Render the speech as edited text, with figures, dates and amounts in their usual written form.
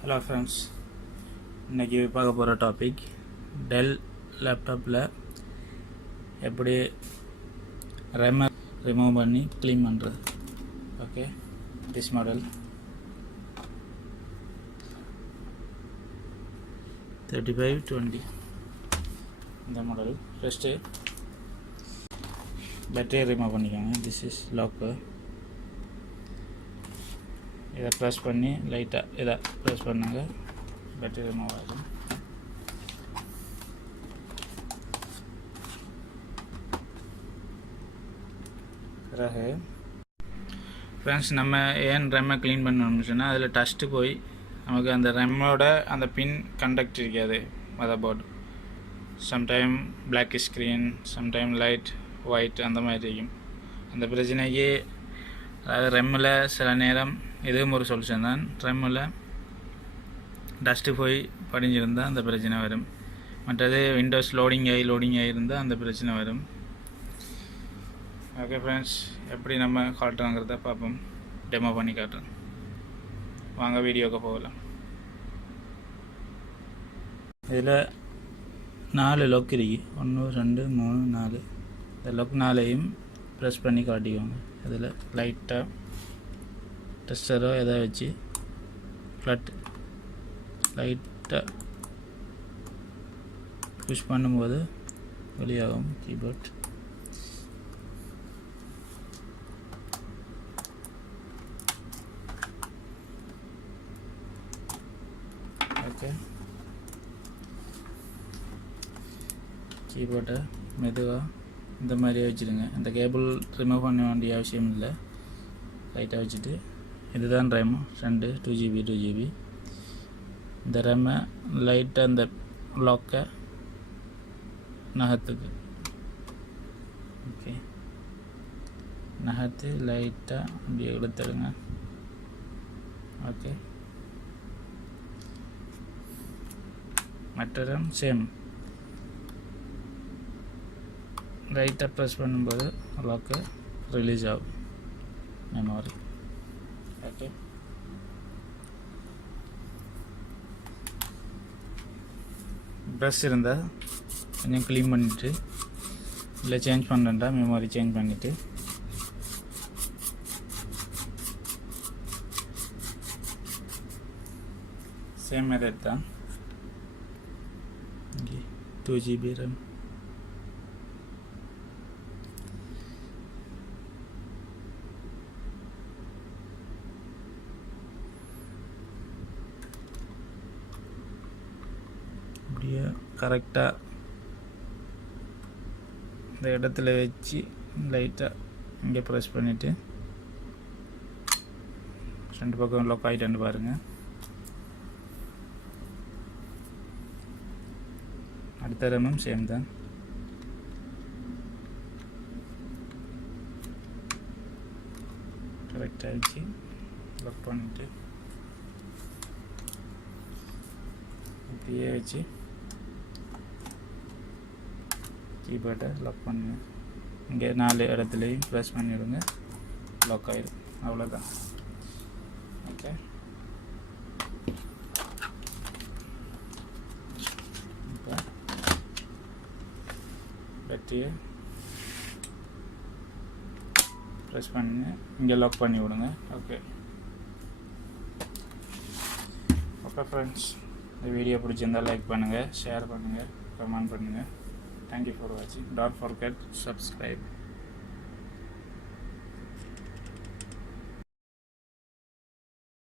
Hello friends, இன்றைக்கி பார்க்க போகிற டாபிக் டெல் லேப்டாப்பில் எப்படி ரெம்மை ரிமூவ் பண்ணி க்ளீன் பண்ணுறது. ஓகே, திஸ் மாடல் 3520 இந்த மாடல். ஃபஸ்ட்டு பேட்டரியை ரிமூவ் பண்ணிக்கோங்க. This is lock. இதை ப்ரெஸ் பண்ணி லைட்டாக இதை ப்ரெஸ் பண்ணாங்க, பேட்டரி ரிமூவ் ஆகும். பிறகு ஃப்ரெண்ட்ஸ், நம்ம ஏன் ரெம்மை க்ளீன் பண்ணணும்னு சொன்னால், அதில் டஸ்ட்டு போய் நமக்கு அந்த ரெம்மோட அந்த பின் கண்டக்ட் இருக்காது. Mother board sometime black screen, sometime light white அந்த மாதிரி இருக்கும். அந்த பிரச்சனைக்கு அதாவது ரெம்மில் சில நேரம் இதுவும் ஒரு சொல்யூஷன் தான். ரெம்மில் டஸ்ட்டு போய் படிஞ்சிருந்தால் அந்த பிரச்சனை வரும். மற்றது விண்டோஸ் லோடிங் ஆகி இருந்தால் அந்த பிரச்சனை வரும். ஓகே ஃப்ரெண்ட்ஸ், எப்படி நம்ம காட்டுறாங்கிறத பார்ப்போம். டெமோ பண்ணி காட்டுறேன். வாங்க வீடியோக்கு போகலாம். இதில் 4 லொக் இருக்கு. 1 2 3 4. இந்த லொக் 4ஐயும் ப்ரெஸ் பண்ணி காட்டிக்கோங்க. அதில் லைட்டாக டெஸ்டரோ எதாவது வச்சு ஃப்ளட் லைட்டாக புஷ் பண்ணும்போது வெளியாகும் கீபோர்ட். ஓகே, கீபோர்டை மெதுவாக இந்த மாதிரியே வச்சுருங்க. இந்த கேபிள் ரிமூவ் பண்ண வேண்டிய அவசியம் இல்லை. லைட்டாக வச்சுட்டு, இதுதான் ரேம் 2GB இந்த ரேமை லைட்டாக இந்த லாக்கை நகத்துக்கு ஓகே நகர்த்து லைட்டாக அப்படியே எடுத்துடுங்க. ஓகே, மற்ற ரேம் சேம். ரைட்டாக ப்ரெஸ் பண்ணும்போது லாக்கு ரிலீஸ் ஆகும் மெமரி. ஓகே, ப்ரெஸ் இருந்தால் கொஞ்சம் க்ளீன் பண்ணிவிட்டு, இல்லை சேஞ்ச் பண்ணுறா மெமரி சேஞ்ச் பண்ணிவிட்டு, சேம் மெத்தட் தான். இங்கே 2GB ரேம். அப்படியே கரெக்டாக இந்த இடத்துல வச்சு லைட்டாக இங்கே ப்ரெஸ் பண்ணிவிட்டு, 2 பக்கம் லாக் ஆகிட்டு பாருங்கள். அடுத்த ரேமும் சேம் தான். கரெக்டாக வச்சு லாக் பண்ணிவிட்டு இப்படியே வச்சு கீபோர்டை லாக் பண்ணுங்க. இங்கே 4 இடத்துலையும் ப்ரெஸ் பண்ணிவிடுங்க, லாக் ஆகிடும். அவ்வளோதான். ஓகே, இப்போ பேட்டரியை ப்ரெஸ் பண்ணுங்க, இங்கே லாக் பண்ணி விடுங்க. ஓகே ஓகே ஃப்ரெண்ட்ஸ், இந்த வீடியோ பிடிச்சிருந்தால் லைக் பண்ணுங்கள், ஷேர் பண்ணுங்கள், கமெண்ட் பண்ணுங்கள். Thank you for watching. Don't forget to subscribe.